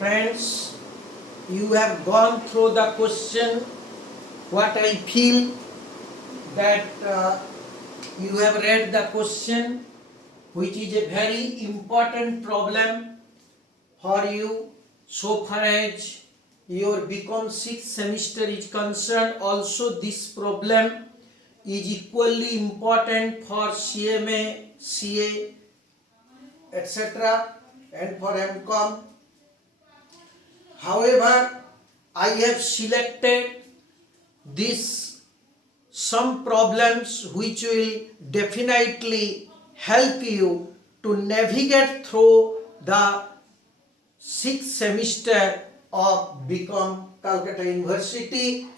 Friends, you have gone through the question. What I feel that you have read the question, which is a very important problem for you so far as your BCom 6th semester is concerned. Also, this problem is equally important for CMA, CA, etc. and for MCom. However, I have selected this some problems which will definitely help you to navigate through the 6th semester of BCom Calcutta University.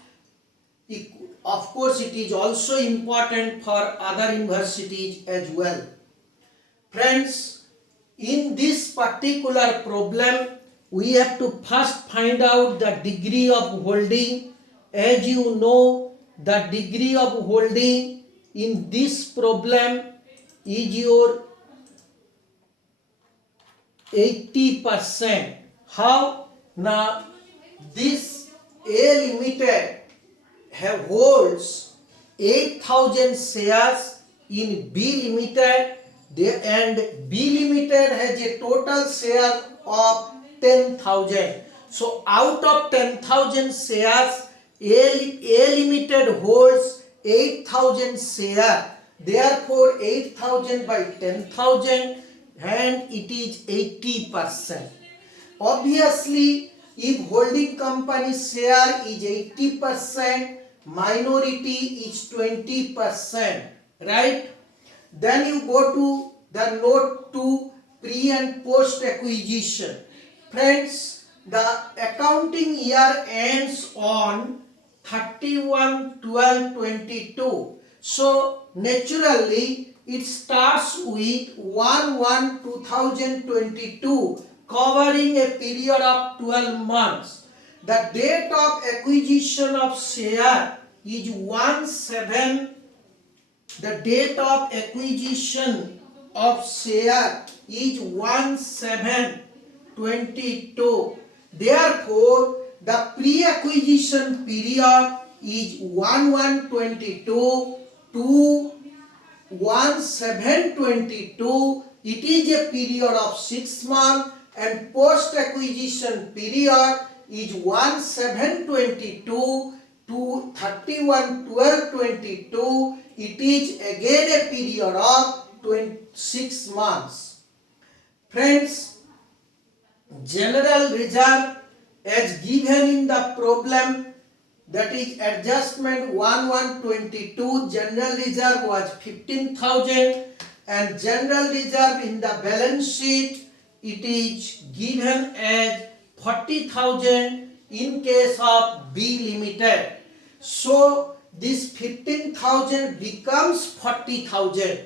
Of course, it is also important for other universities as well. Friends, in this particular problem, we have to first find out the degree of holding. As you know, the degree of holding in this problem is your 80%. How? Now, this A Limited holds 8,000 shares in B Limited, and B Limited has a total share of 10,000. So out of 10,000 shares, A Limited holds 8,000 shares. Therefore, 8,000 by 10,000, and it is 80%. Obviously, if holding company share is 80%, minority is 20%, right? Then you go to the note 2, pre and post acquisition. Friends, the accounting year ends on 31/12/22. So naturally it starts with 1/1/2022, covering a period of 12 months. The date of acquisition of share is 1/7. The date of acquisition of share is 1/7/22. Therefore, the pre-acquisition period is 1/1/22 to 1/7/22. It is a period of 6 months, and post-acquisition period is 1/7/22 to 31/12/22. It is again a period of 6 months. Friends, general reserve as given in the problem, that is adjustment 1/1/22, general reserve was 15,000, and general reserve in the balance sheet, it is given as 40,000 in case of B Limited. So this 15,000 becomes 40,000.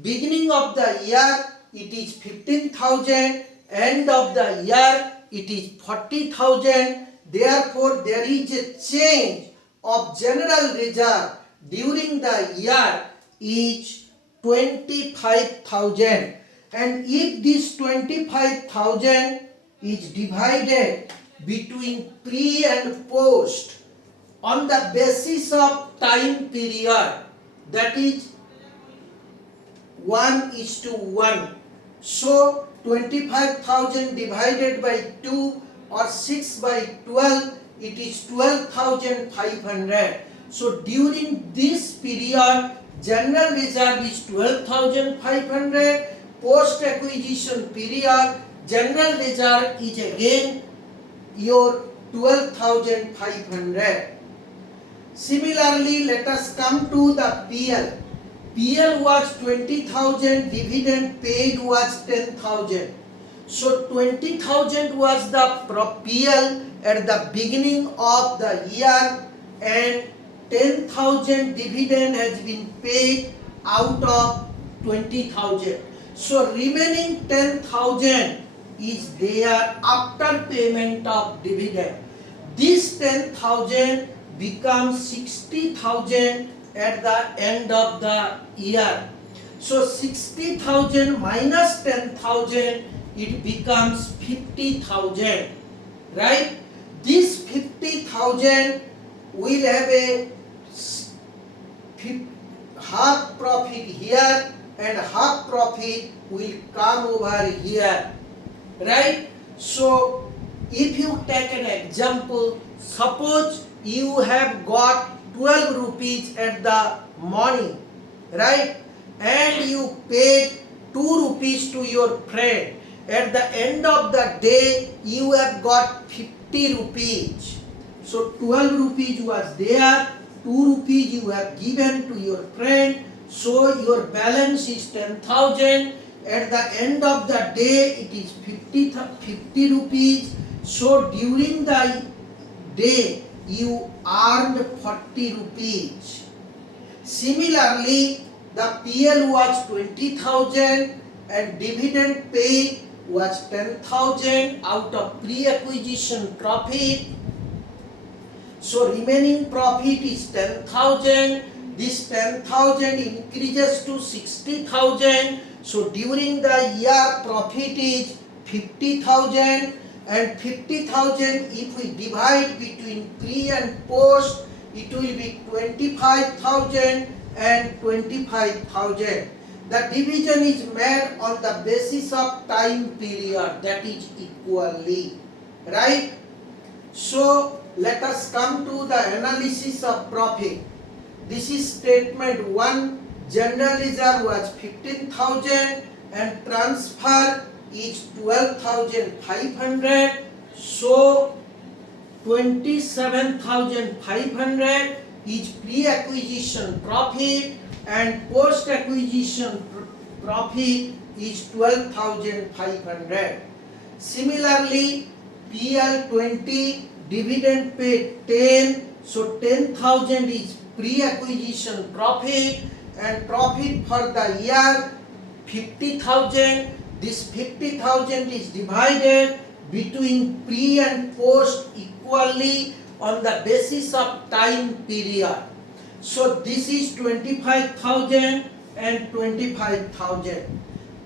Beginning of the year it is 15,000, end of the year it is 40,000. Therefore, there is a change of general reserve during the year is 25,000. And if this 25,000 is divided between pre and post on the basis of time period, that is 1:1. So 25,000 divided by 2 or 6/12, it is 12,500. So during this period, general reserve is 12,500. Post acquisition period, general reserve is again your 12,500. Similarly, let us come to the PL. PL was 20,000, dividend paid was 10,000. So 20,000 was the PL at the beginning of the year, and 10,000 dividend has been paid out of 20,000. So remaining 10,000 is there after payment of dividend. This 10,000 becomes 60,000 at the end of the year. So 60,000 minus 10,000, it becomes 50,000. right? This 50,000 will have a half profit here and half profit will come over here, right? So if you take an example, suppose you have got 12 rupees at the morning, right? And you paid 2 rupees to your friend. At the end of the day, you have got 50 rupees. So 12 rupees was there, 2 rupees you have given to your friend. So your balance is 10,000. At the end of the day, it is 50 rupees. So during the day, you earned 40 rupees. Similarly, the PL was 20,000 and dividend paid was 10,000 out of pre-acquisition profit. So remaining profit is 10,000. This 10,000 increases to 60,000. So during the year profit is 50,000, and 50,000 if we divide between pre and post, it will be 25,000 and 25,000. The division is made on the basis of time period, that is equally, right? So let us come to the analysis of profit. This is statement 1. General reserve was 15,000 and transfer is 12,500. So 27,500 is pre-acquisition profit and post-acquisition profit is 12,500. Similarly, PL 20, dividend paid 10, so 10,000 is pre-acquisition profit and profit for the year 50,000. This 50,000 is divided between pre and post equally on the basis of time period. So this is 25,000 and 25,000.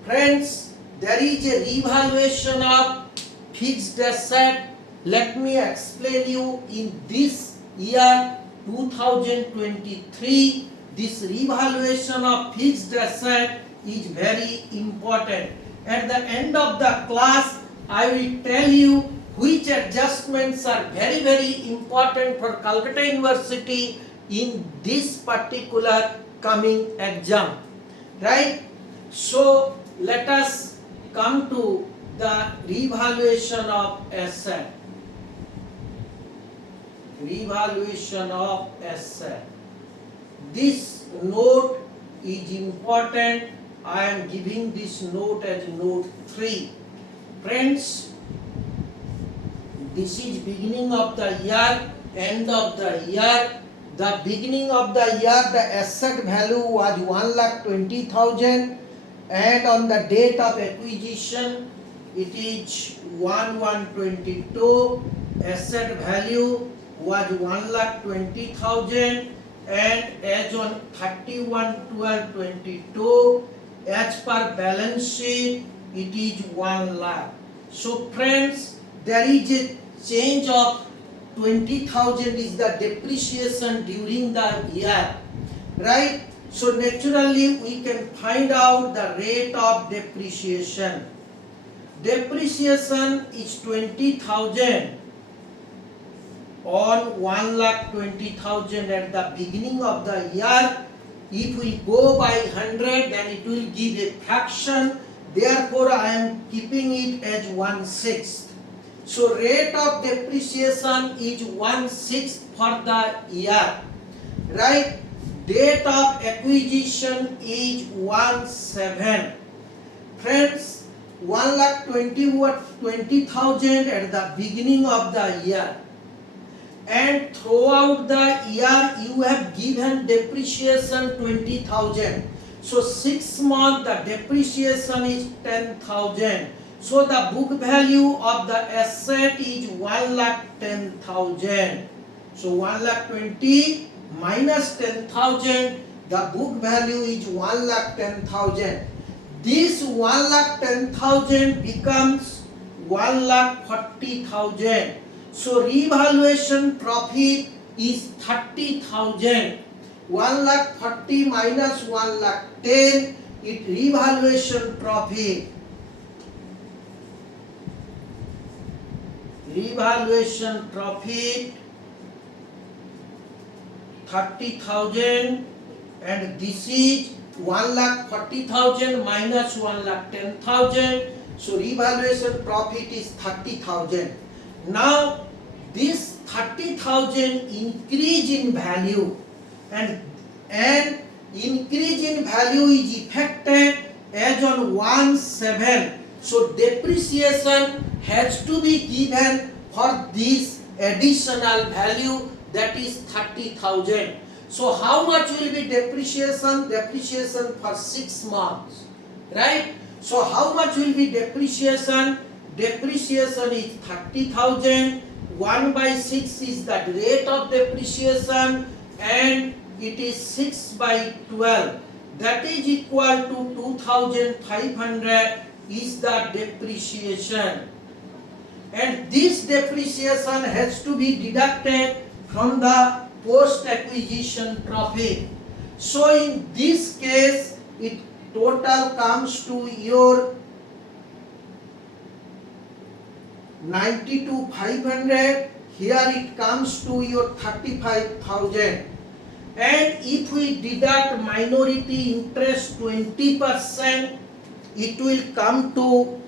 Friends, there is a revaluation of fixed asset. Let me explain you in this year 2023, this revaluation of fixed asset is very important. At the end of the class, I will tell you which adjustments are very, very important for Calcutta University in this particular coming exam, right? So let us come to the revaluation of asset. Revaluation of asset. This note is important. I am giving this note as note 3. Friends, this is beginning of the year, end of the year. The beginning of the year, the asset value was 1,20,000 and on the date of acquisition, it is 1,122. Asset value was 1,20,000 and as on 31/12/22, as per balance sheet, it is 1 lakh. So friends, there is a change of 20,000 is the depreciation during the year, right? So naturally we can find out the rate of depreciation. Depreciation is 20,000 on 1,20,000 at the beginning of the year. If we go by 100, then it will give a fraction. Therefore, I am keeping it as 1/6. So rate of depreciation is 1/6 for the year, right? Date of acquisition is 1/7. Friends, 1,20,000 at the beginning of the year, and throughout the year you have given depreciation 20,000. So 6 months the depreciation is 10,000. So the book value of the asset is 1,10,000. So 1,20,000 minus 10,000, the book value is 1,10,000. This 1,10,000 becomes 1,40,000. So revaluation profit is 30,000. 1,40,000 minus 1,10,000, it revaluation profit. Revaluation profit 30,000, and this is 1,40,000 minus 1,10,000. So revaluation profit is 30,000. Now this 30,000 increase in value, and increase in value is effected as on 1/7. So depreciation has to be given for this additional value, that is 30,000. So how much will be depreciation? Depreciation for 6 months, right? So how much will be depreciation? Depreciation is 30,000. 1/6 is the rate of depreciation, and it is 6/12. That is equal to 2,500 is the depreciation. And this depreciation has to be deducted from the post-acquisition profit. So in this case, it total comes to your 92,500. Here it comes to your 35,000. And if we deduct minority interest 20%, it will come to,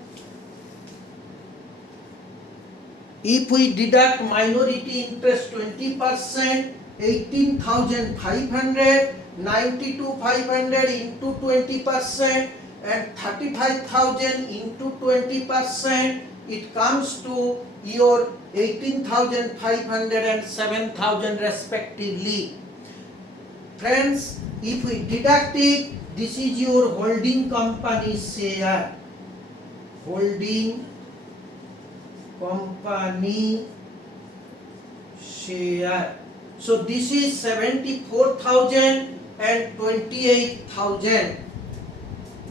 if we deduct minority interest 20%, 18,500, 92,500 into 20%, and 35,000 into 20%, it comes to your 18,500 and 7,000 respectively. Friends, if we deduct it, this is your holding company share. Holding company share. So this is 74,000 and 28,000.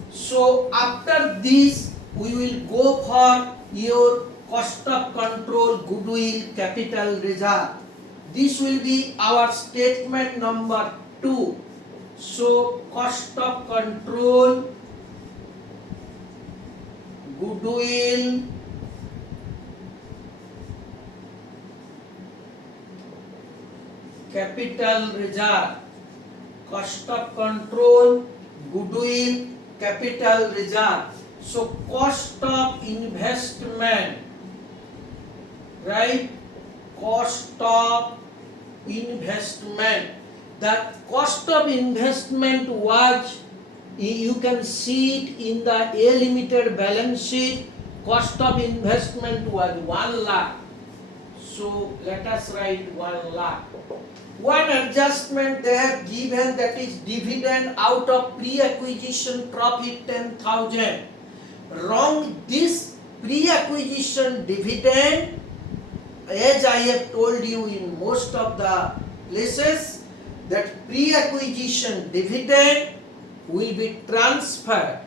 So after this, we will go for your cost of control, goodwill, capital reserve. This will be our statement number 2. So cost of control, goodwill, capital reserve. Cost of control, goodwill, capital reserve. So cost of investment, right? Cost of investment. The cost of investment was, you can see it in the A Limited balance sheet. Cost of investment was 1 lakh. So let us write 1 lakh. One adjustment they have given, that is dividend out of pre-acquisition profit 10,000. Wrong. This pre-acquisition dividend, as I have told you in most of the places, that pre-acquisition dividend will be transferred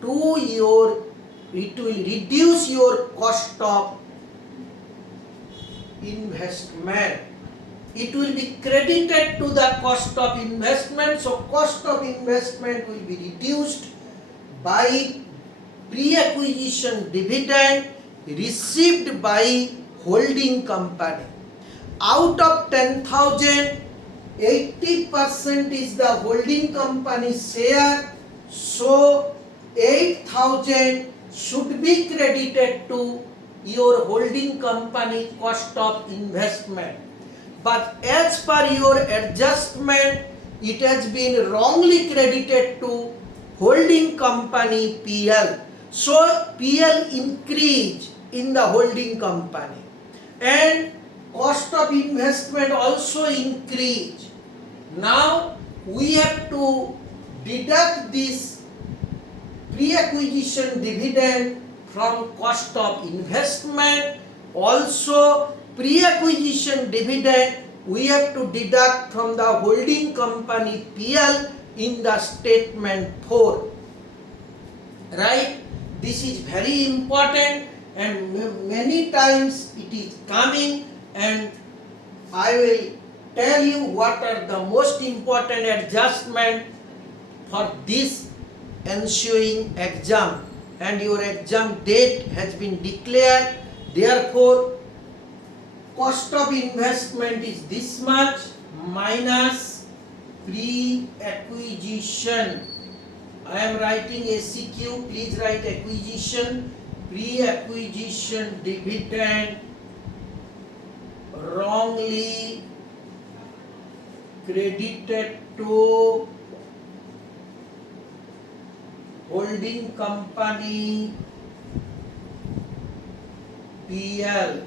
to your, it will reduce your cost of investment. It will be credited to the cost of investment. So cost of investment will be reduced by pre-acquisition dividend received by holding company. Out of 10,000, 80% is the holding company share. So 8,000 should be credited to your holding company cost of investment. But as per your adjustment, it has been wrongly credited to holding company PL. So PL increase in the holding company, and cost of investment also increase. Now we have to deduct this pre-acquisition dividend from cost of investment. Also pre-acquisition dividend we have to deduct from the holding company PL in the statement 4. Right? This is very important. and many times it is coming, and I will tell you what are the most important adjustment for this ensuing exam, and your exam date has been declared. Therefore, cost of investment is this much minus pre-acquisition. I am writing SCQ, please write acquisition. Pre-acquisition dividend wrongly credited to holding company PL.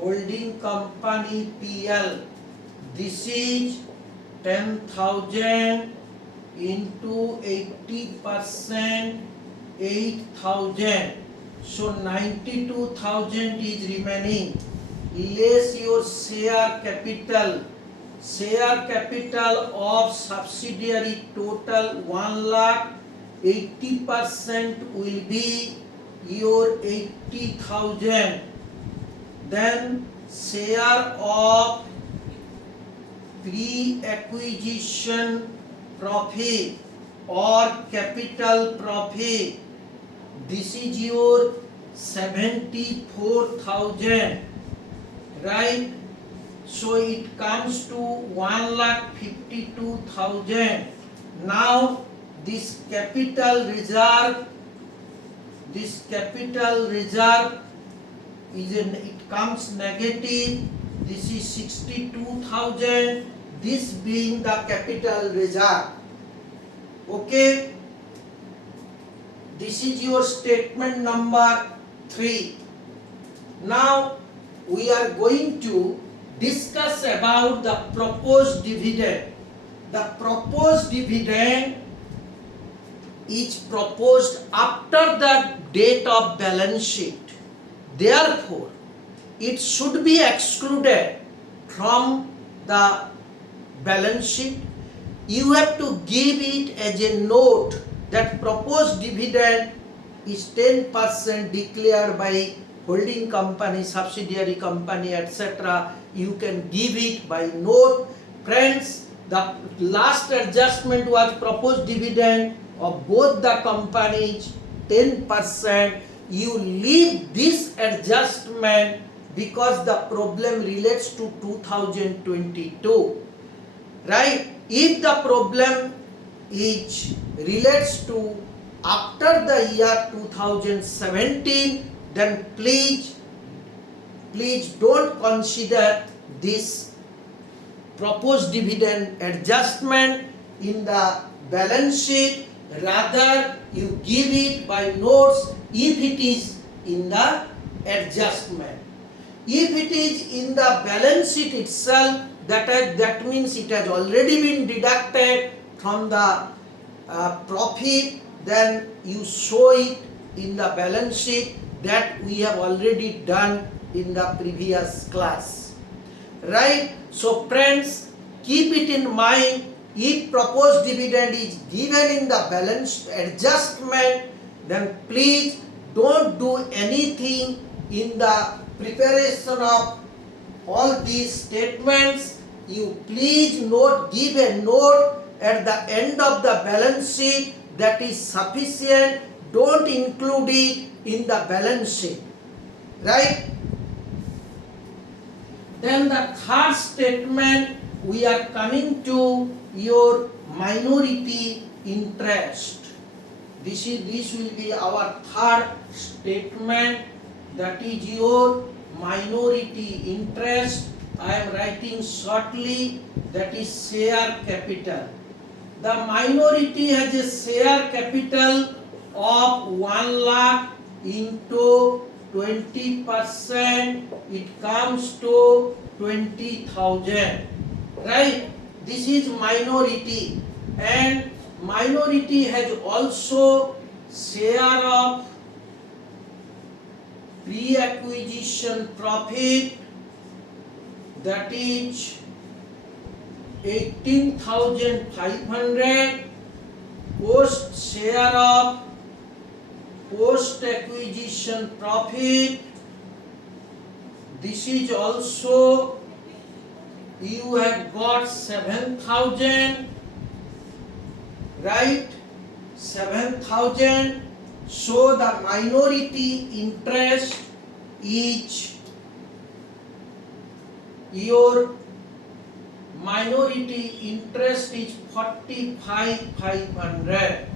Holding company PL. This is 10,000 into 80%, 8,000. So 92,000 is remaining. Less your share capital. Share capital of subsidiary total 1 lakh. 80% will be your 80,000. Then share of pre-acquisition profit or capital profit. This is your 74,000, right? So it comes to 1,52,000. Now this capital reserve is it comes negative. This is 62,000. This being the capital reserve. Okay. This is your statement number 3. Now we are going to discuss about the proposed dividend. The proposed dividend is proposed after the date of balance sheet. Therefore, it should be excluded from the balance sheet. You have to give it as a note that proposed dividend is 10% declared by holding company, subsidiary company, etc. You can give it by note. Friends, the last adjustment was proposed dividend of both the companies 10%. You leave this adjustment because the problem relates to 2022, right? If the problem relates to after the year 2017, then please don't consider this proposed dividend adjustment in the balance sheet. Rather, you give it by notes if it is in the adjustment. If it is in the balance sheet itself, that means it has already been deducted from the profit, then you show it in the balance sheet. That we have already done in the previous class, right? So friends, keep it in mind. If proposed dividend is given in the balance adjustment, then please don't do anything in the preparation of all these statements. You please give a note at the end of the balance sheet that is sufficient. Don't include it in the balance sheet, right? Then the third statement, we are coming to your minority interest. This will be our third statement, that is your minority interest. I am writing shortly, that is share capital. The minority has a share capital of 1 lakh into 20%, it comes to 20,000, right? This is minority, and minority has also share of pre-acquisition profit, that is 18,500, post share of post acquisition profit. This is also you have got 7,000, right? 7,000. So the minority interest is your minority interest is 45,500.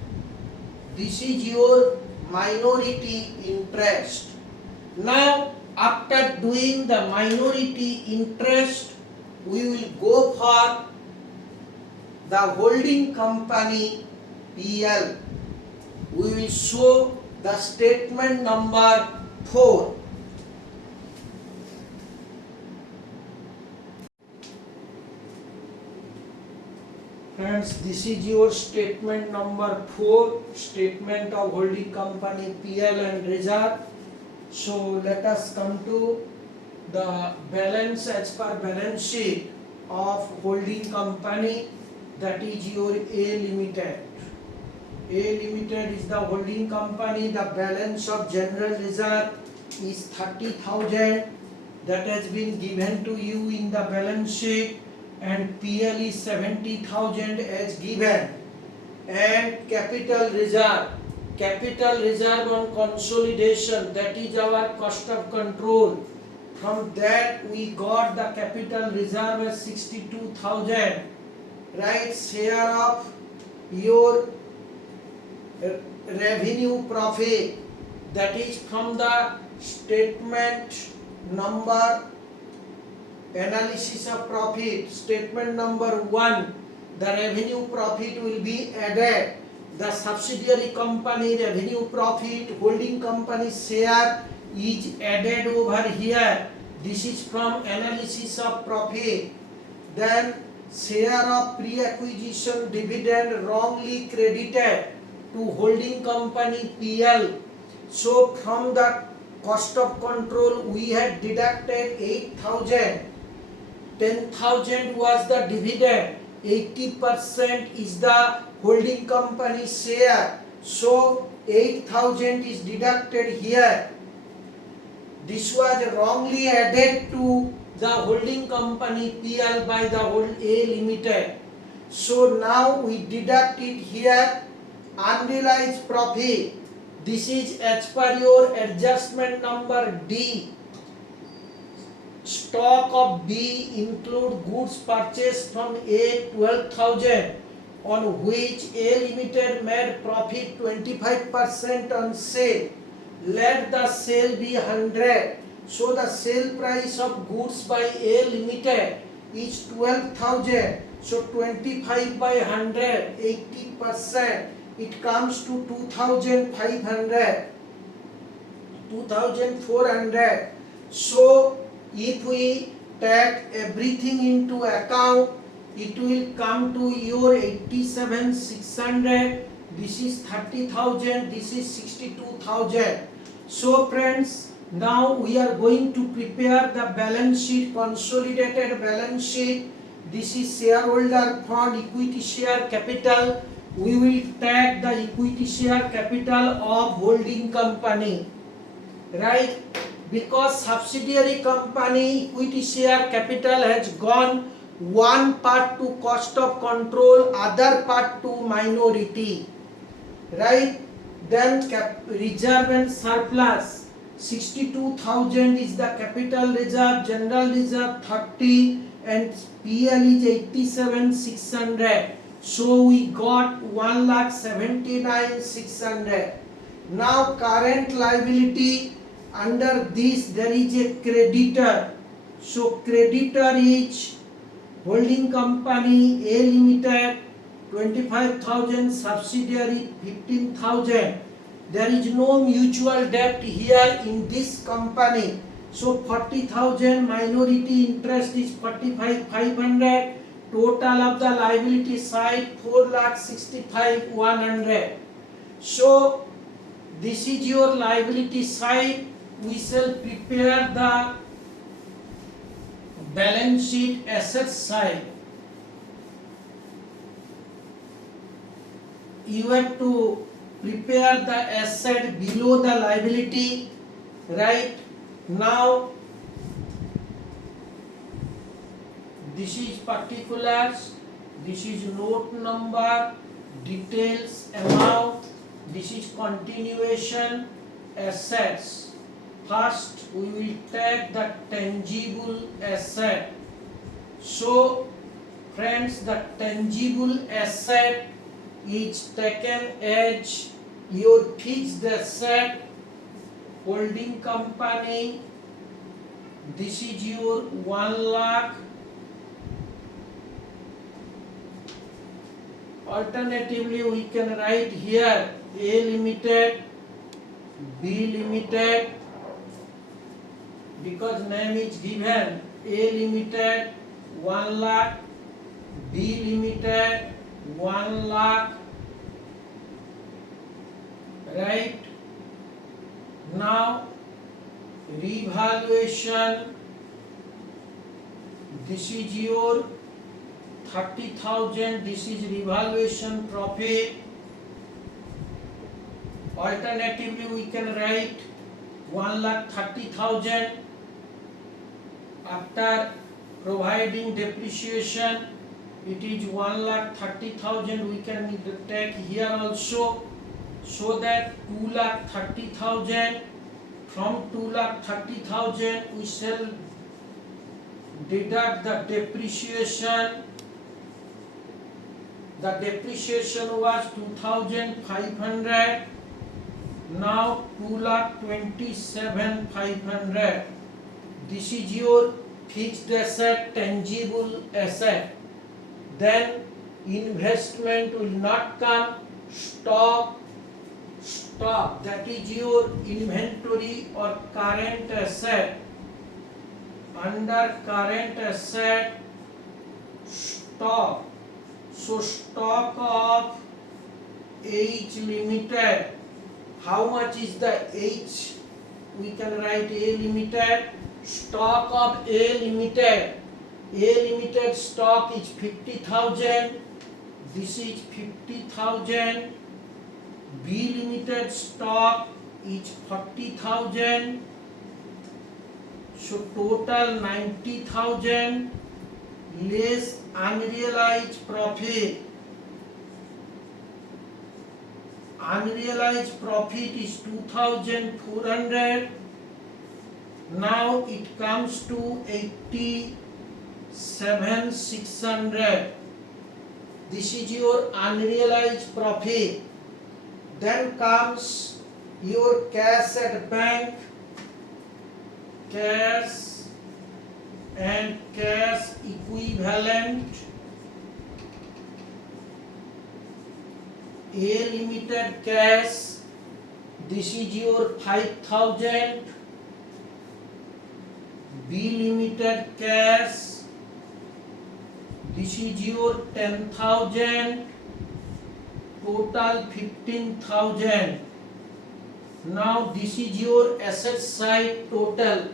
This is your minority interest. Now after doing the minority interest, we will go for the holding company PL. We will show the statement number 4. Friends, this is your statement number 4, statement of holding company PL and reserve. So let us come to the balance as per balance sheet of holding company, that is your A Limited. A Limited is the holding company. The balance of general reserve is 30,000, that has been given to you in the balance sheet, and PL is 70,000 as given, and capital reserve on consolidation, that is our cost of control. From that we got the capital reserve as 62,000, right? Share of your revenue profit, that is from the statement number analysis of profit, statement number 1, the revenue profit will be added. The subsidiary company revenue profit, holding company share is added over here. This is from analysis of profit. Then share of pre-acquisition dividend wrongly credited to holding company PL. So from the cost of control we had deducted 8,000. 10,000 was the dividend, 80% is the holding company share. So 8,000 is deducted here. This was wrongly added to the holding company PL by the A Limited. So now we deduct it here. Unrealized profit, this is as per your adjustment number D. Stock of B include goods purchased from A 12,000, on which A Limited made profit 25% on sale. Let the sale be 100. So the sale price of goods by A Limited is 12,000. So 25 by 100, 80%. It comes to 2,500, 2,400. So if we take everything into account, it will come to your 87,600. This is 30,000. This is 62,000. So friends, now we are going to prepare the balance sheet, consolidated balance sheet. This is shareholder fund, equity share capital. We will take the equity share capital of holding company, right? Because subsidiary company equity share capital has gone one part to cost of control, other part to minority, right? Then reserve and surplus, 62,000 is the capital reserve, general reserve 30, and PL is 87,600. So we got 1,79,600. Now current liability, under this there is a creditor. So creditor is holding company A Limited 25,000, subsidiary 15,000. There is no mutual debt here in this company. So 40,000, minority interest is 45,500. Total of the liability side 4,65,100. So this is your liability side. We shall prepare the balance sheet asset side. You have to prepare the asset below the liability. Right now this is particulars, this is note number, details, amount, this is continuation, assets. First we will take the tangible asset. So friends, the tangible asset is taken as your fixed asset, holding company. This is your 1 lakh. Alternatively, we can write here A Limited, B Limited, because name is given. A Limited 1 lakh, B Limited 1 lakh. Right now revaluation, this is your 30,000, this is revaluation profit. Alternatively, we can write 1,30,000 after providing depreciation. It is 1,30,000. We can take here also, so that 2,30,000. From 2,30,000 we shall deduct the depreciation. The depreciation was 2,500. Now 2,27,500. This is your fixed asset, tangible asset. Then investment will not come. Stock, that is your inventory or current asset. Under current asset, stock. So stock of H Limited. How much is the H? We can write A Limited. Stock of A Limited. A Limited stock is 50,000. This is 50,000. B Limited stock is 40,000. So total 90,000 less unrealized profit. Unrealized profit is 2,400. Now it comes to 87,600. This is your unrealized profit. Then comes your cash at bank, cash and cash equivalent. A Limited cash, this is your 5,000. B Limited cash, this is your 10,000. Total 15,000. Now this is your asset side total.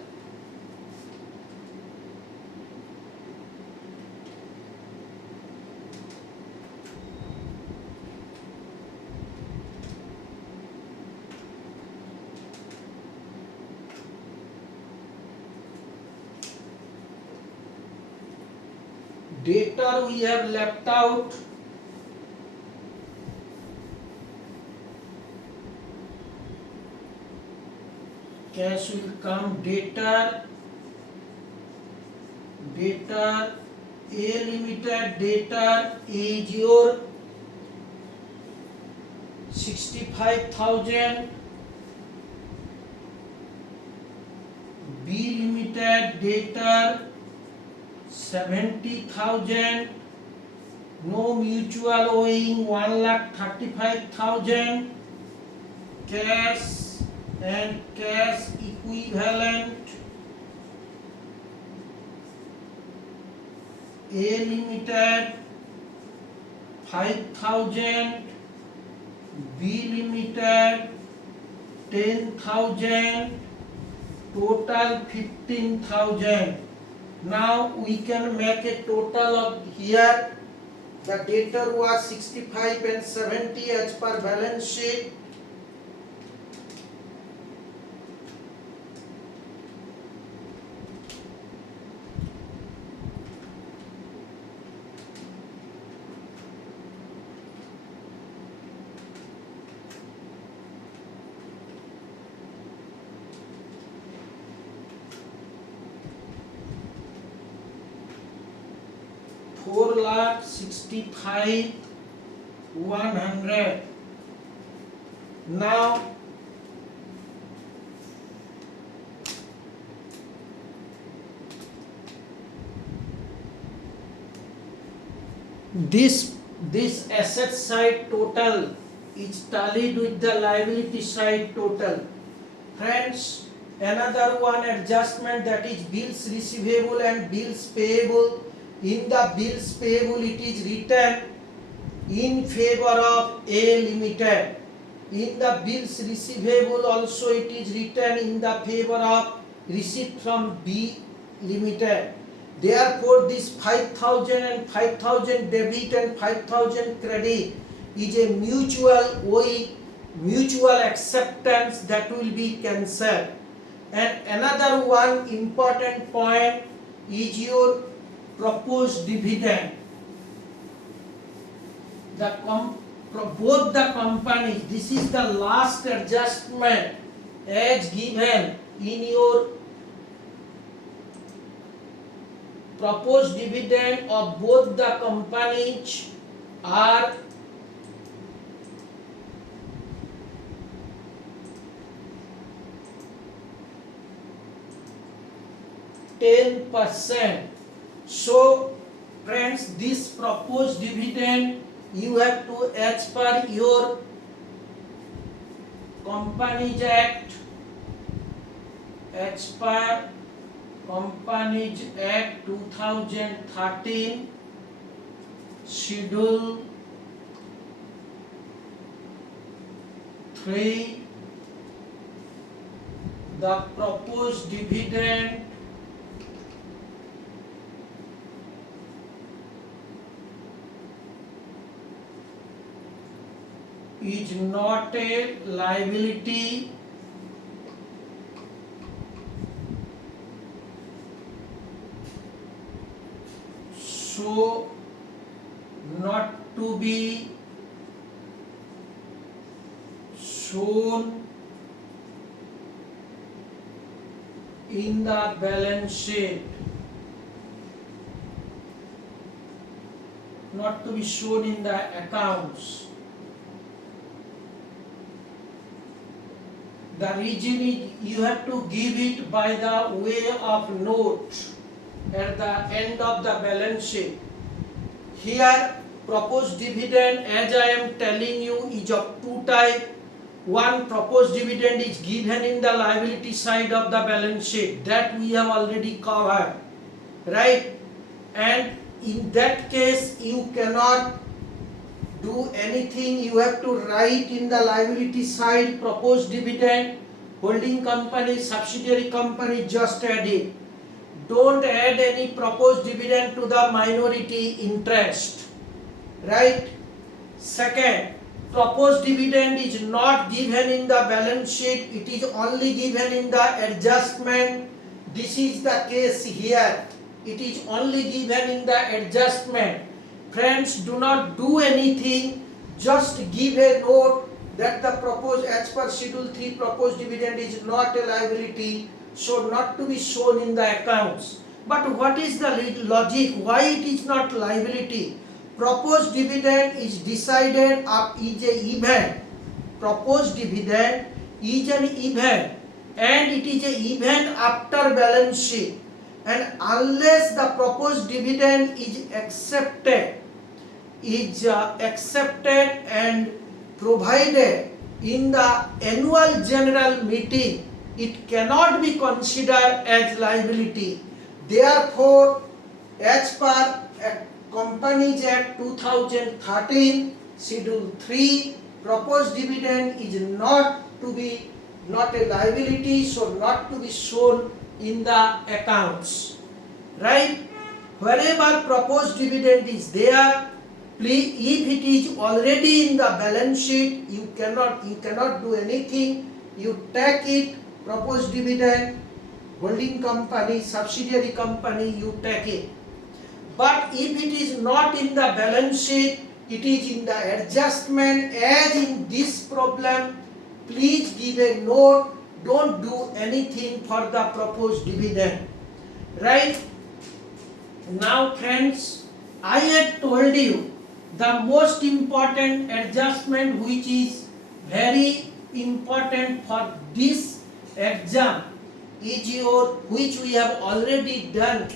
Debtor we have left out. Cash will come debtor. A Limited debtor is your 65,000. B Limited debtor 70,000. No mutual owing 1,35,000. Cash and cash equivalent. A Limited 5,000. B Limited 10,000. Total 15,000. Now we can make a total of here The debtor was 65 and 70 as per balance sheet. Four lakh 65 100. Now this asset side total is tallied with the liability side total. Friends, another one adjustment, that is bills receivable and bills payable. In the bills payable, it is written in favor of A Limited. In the bills receivable also it is written in the favor of receipt from B Limited. Therefore, this 5,000 and 5,000 debit and 5,000 credit is a mutual acceptance that will be cancelled. And another one important point is your proposed dividend. Both the companies, this is the last adjustment as given in your proposed dividend of both the companies are 10%. So friends, this proposed dividend you have to, as per your Companies Act, as per Companies Act 2013, Schedule 3, the proposed dividend is not a liability so not to be shown in the balance sheet, not to be shown in the accounts. The reason is you have to give it by the way of note at the end of the balance sheet. Here proposed dividend, as I am telling you, is of two types. One, proposed dividend is given in the liability side of the balance sheet, that we have already covered, right? And in that case you cannot do anything. You have to write in the liability side proposed dividend, holding company, subsidiary company, just add it. Don't add any proposed dividend to the minority interest, right? Second, proposed dividend is not given in the balance sheet, it is only given in the adjustment. This is the case here, it is only given in the adjustment. Friends, do not do anything, just give a note that the proposed, as per Schedule 3, proposed dividend is not a liability, so not to be shown in the accounts. But what is the logic? Why it is not liability? Proposed dividend is decided up, is a event. Proposed dividend is an event, and it is a event after balance sheet. And unless the proposed dividend is accepted and provided in the annual general meeting, it cannot be considered as liability. Therefore, as per Companies Act 2013, Schedule 3, proposed dividend is not a liability, so not to be shown in the accounts, right? Wherever proposed dividend is there, Please, if it is already in the balance sheet, you cannot do anything. You take it, proposed dividend, holding company, subsidiary company, you take it. But if it is not in the balance sheet, it is in the adjustment, as in this problem, please give a note, don't do anything for the proposed dividend. Right? Now friends, I had told you the most important adjustment which is very important for this exam is which we have already done.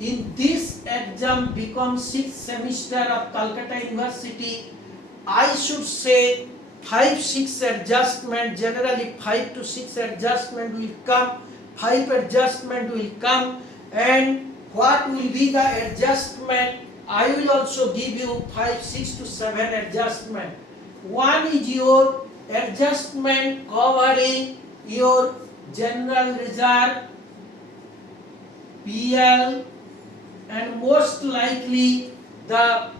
In this exam becomes 6th semester of Calcutta University, I should say 5-6 adjustment, generally 5 to 6 adjustment will come, 5 adjustment will come, and what will be the adjustment? I will also give you 5, 6 to 7 adjustment. One is your adjustment covering your general reserve, PL, and most likely the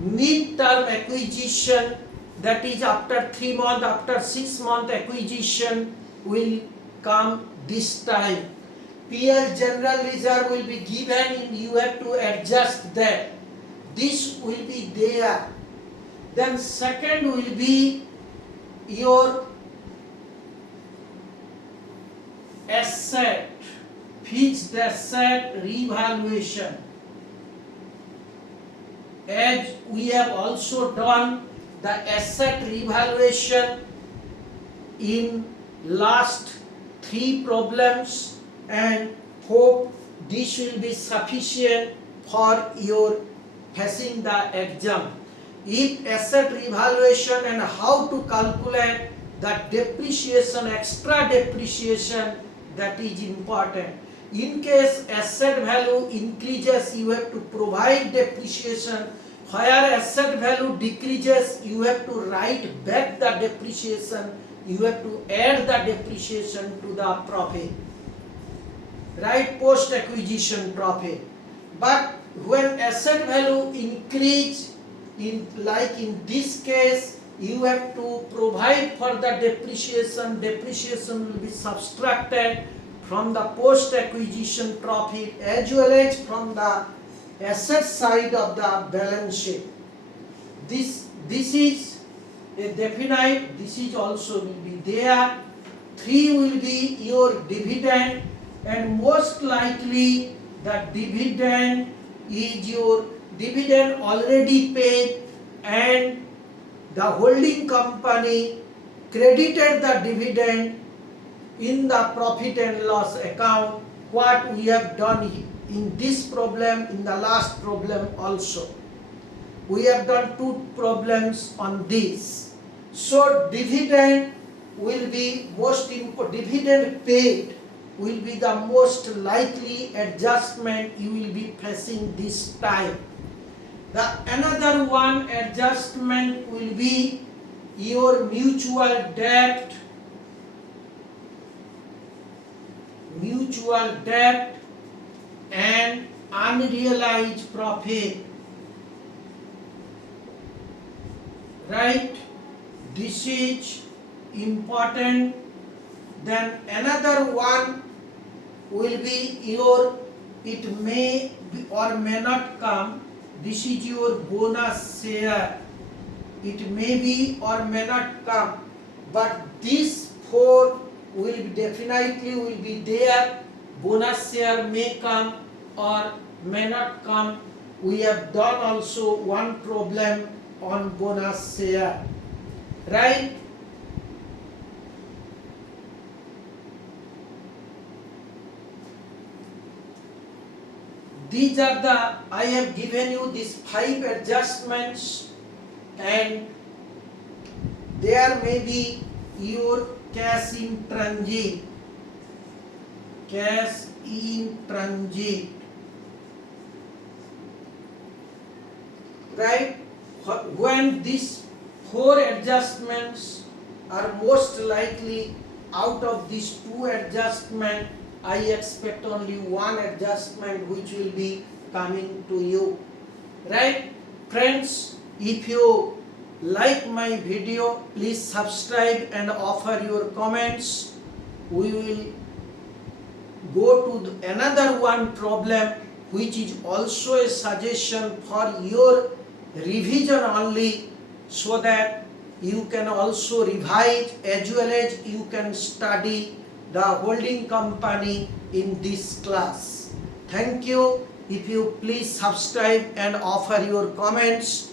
mid-term acquisition, that is after 3 months, after 6 month acquisition will come this time. PL general reserve will be given and you have to adjust that. This will be there. Then second will be your asset, fixed asset revaluation. As we have also done the asset revaluation in last 3 problems, and hope this will be sufficient for your facing the exam. If asset revaluation and how to calculate the depreciation, extra depreciation, that is important. In case asset value increases, you have to provide depreciation. Where asset value decreases, you have to write back the depreciation. You have to add the depreciation to the profit. Right, post acquisition profit. But when asset value increase, in this case, you have to provide for the depreciation. Depreciation will be subtracted from the post acquisition profit as well as from the asset side of the balance sheet. This is a definite. This is also will be there. 3 will be your dividend, and most likely the dividend is your dividend already paid, and the holding company credited the dividend in the profit and loss account. What we have done in this problem, in the last problem also. We have done 2 problems on this. So dividend will be most important. Dividend paid will be the most likely adjustment you will be facing this time. The another one adjustment will be your mutual debt and unrealized profit. Right? This is important. Then another one will be your, it may be or may not come. This is your bonus share. It may be or may not come, but these 4 will be definitely will be there. Bonus share may come or may not come. We have done also 1 problem on bonus share. Right? These are the, I have given you these 5 adjustments, and there may be your cash in transit. Right? When these 4 adjustments are most likely, out of these 2 adjustments, I expect only 1 adjustment which will be coming to you. Right? Friends, If you like my video, please subscribe and offer your comments. We will go to another one problem, which is also a suggestion for your revision only, so that you can also revise as well as you can study the holding company in this class. Thank you. If you please subscribe and offer your comments.